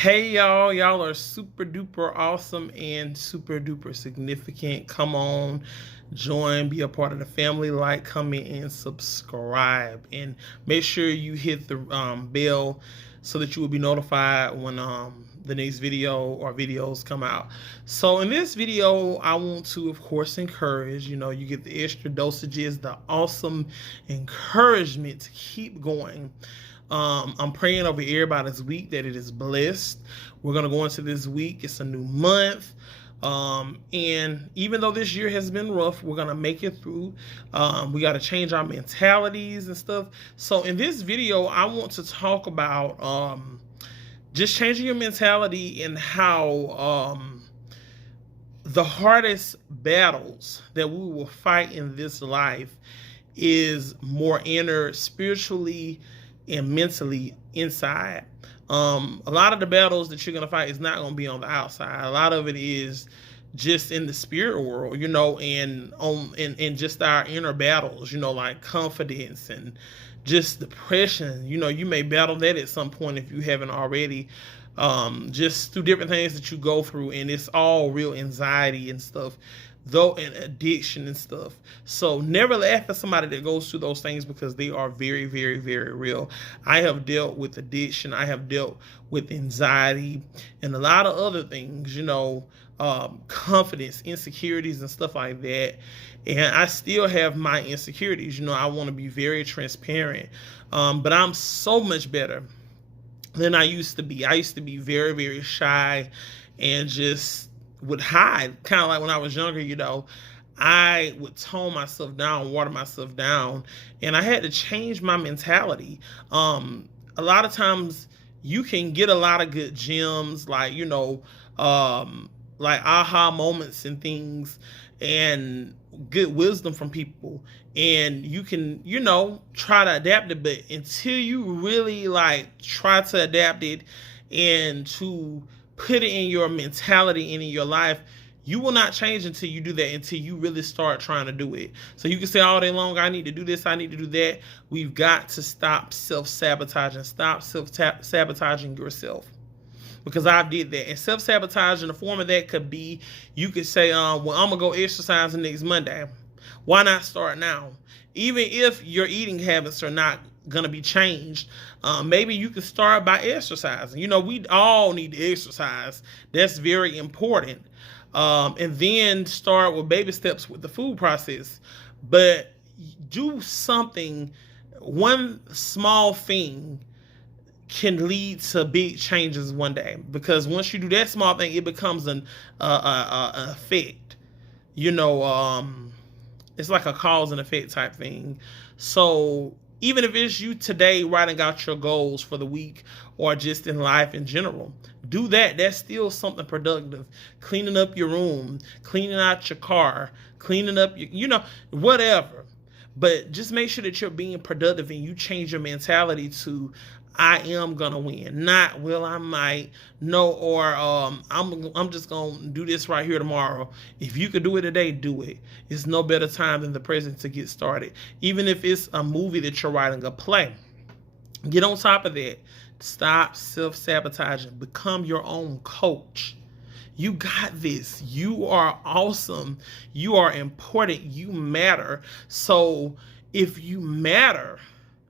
Hey y'all are super duper awesome and super duper significant. Come on, join, be a part of the family, like, comment, and subscribe. And make sure you hit the bell so that you will be notified when the next video or videos come out. So in this video, I want to, of course, encourage, you get the extra dosages, the awesome encouragement to keep going. I'm praying over everybody this week that it is blessed. We're going to go into this week. It's a new month. And even though this year has been rough, we're going to make it through. We got to change our mentalities and stuff. So in this video, I want to talk about just changing your mentality and how the hardest battles that we will fight in this life is more inner, spiritually and mentally inside. A lot of the battles that you're going to fight is not going to be on the outside. A lot of it is just in the spirit world, and just our inner battles, like confidence and just depression. You may battle that at some point if you haven't already, just through different things that you go through, and it's all real anxiety and stuff, though, and addiction and stuff. So never laugh at somebody that goes through those things, because they are very, very, very real. I have dealt with addiction. I have dealt with anxiety and a lot of other things, confidence, insecurities, and stuff like that. And I still have my insecurities. I want to be very transparent. But I'm so much better than I used to be. I used to be very, very shy and just would hide, kind of like when I was younger. I would tone myself down, water myself down, and I had to change my mentality. A lot of times you can get a lot of good gems, like like aha moments and things, and good wisdom from people, and you can try to adapt it, but until you really try to adapt it and to put it in your mentality and in your life, you will not change until you do that, until you really start trying to do it. So you can say all day long, I need to do this, I need to do that. We've got to stop self-sabotaging. Stop self-sabotaging yourself. Because I did that. And self-sabotage in the form of that could be, you could say, well, I'm going to go exercising next Monday. Why not start now? Even if your eating habits are not going to be changed, maybe you can start by exercising. We all need to exercise. That's very important. And then start with baby steps with the food process. But do something, one small thing can lead to big changes one day, because once you do that small thing, it becomes an effect. It's like a cause and effect type thing. So even if it's you today writing out your goals for the week or just in life in general, do that. That's still something productive. Cleaning up your room, cleaning out your car, cleaning up your, whatever. But just make sure that you're being productive and you change your mentality to, I am gonna win, not well I might, no, or I'm just gonna do this right here tomorrow. If you could do it today, do it. It's no better time than the present to get started. Even if it's a movie that you're writing, a play, get on top of that. Stop self-sabotaging. Become your own coach. You got this. You are awesome. You are important. You matter. So if you matter,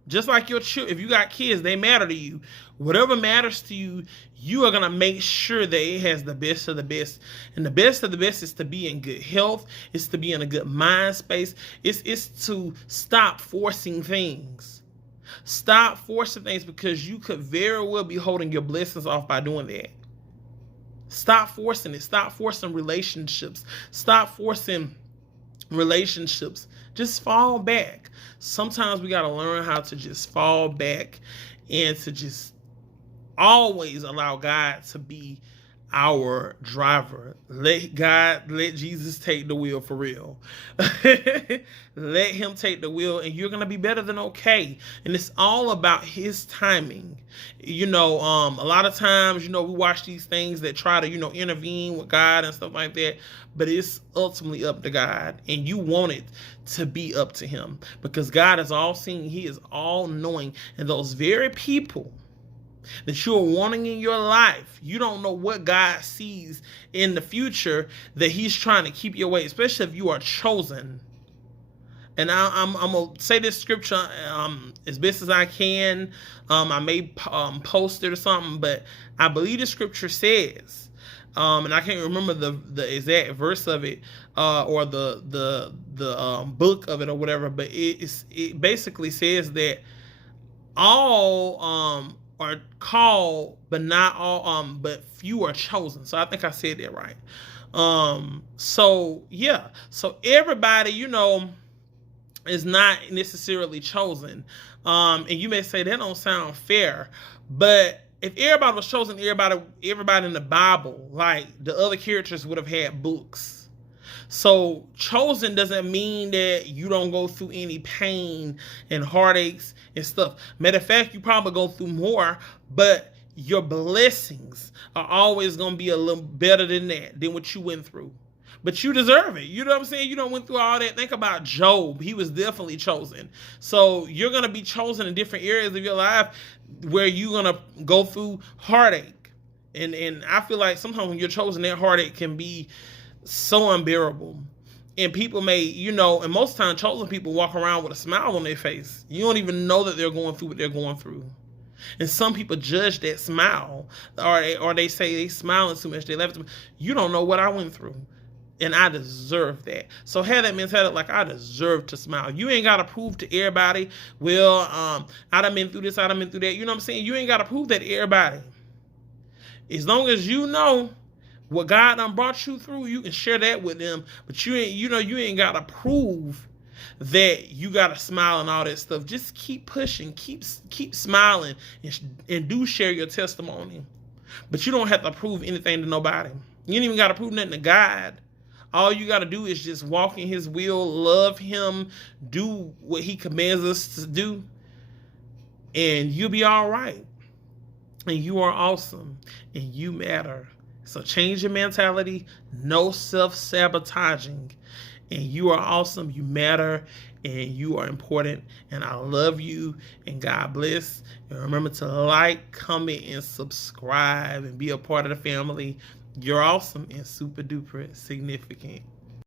just like your children, if you got kids, they matter to you. Whatever matters to you, you are going to make sure that it has the best of the best. And the best of the best is to be in good health. It's to be in a good mind space. It's to stop forcing things. Stop forcing things, because you could very well be holding your blessings off by doing that. Stop forcing it. Stop forcing relationships. Stop forcing relationships. Just fall back. Sometimes we got to learn how to just fall back and to just always allow God to be our driver. Let Jesus take the wheel for real. Let him take the wheel, and you're going to be better than okay. And it's all about his timing. A lot of times, we watch these things that try to, intervene with God and stuff like that, but it's ultimately up to God, and you want it to be up to him, because God is all seeing. He is all knowing. And those very people that you're wanting in your life. You don't know what God sees in the future that he's trying to keep you away, especially if you are chosen. And I'm going to say this scripture as best as I can. I may post it or something, but I believe the scripture says, and I can't remember the exact verse of it or the book of it or whatever, but it basically says that all are called, but not all, but few are chosen. So I think I said that right. So yeah, so everybody, is not necessarily chosen. And you may say that don't sound fair, but if everybody was chosen, everybody in the Bible, like the other characters would have had books. So chosen doesn't mean that you don't go through any pain and heartaches and stuff. Matter of fact, you probably go through more, but your blessings are always going to be a little better than what you went through. But you deserve it. You know what I'm saying? You don't went through all that. Think about Job. He was definitely chosen. So you're going to be chosen in different areas of your life where you're going to go through heartache. And I feel like sometimes when you're chosen, that heartache can be so unbearable. And people may, and most times chosen people walk around with a smile on their face. You don't even know that they're going through what they're going through. And some people judge that smile, or they say they smiling too much. They laugh too much. You don't know what I went through. And I deserve that. So have that mentality, like I deserve to smile. You ain't got to prove to everybody, well, I done been through this, I done been through that. You know what I'm saying? You ain't got to prove that to everybody. As long as you know what God done brought you through, you can share that with them. But you ain't got to prove that you got to smile and all that stuff. Just keep pushing, keep smiling, and do share your testimony. But you don't have to prove anything to nobody. You ain't even got to prove nothing to God. All you got to do is just walk in his will, love him, do what he commands us to do, and you'll be all right. And you are awesome, and you matter. So change your mentality, no self-sabotaging, and you are awesome, you matter, and you are important, and I love you, and God bless. And remember to like, comment, and subscribe, and be a part of the family. You're awesome and super duper significant.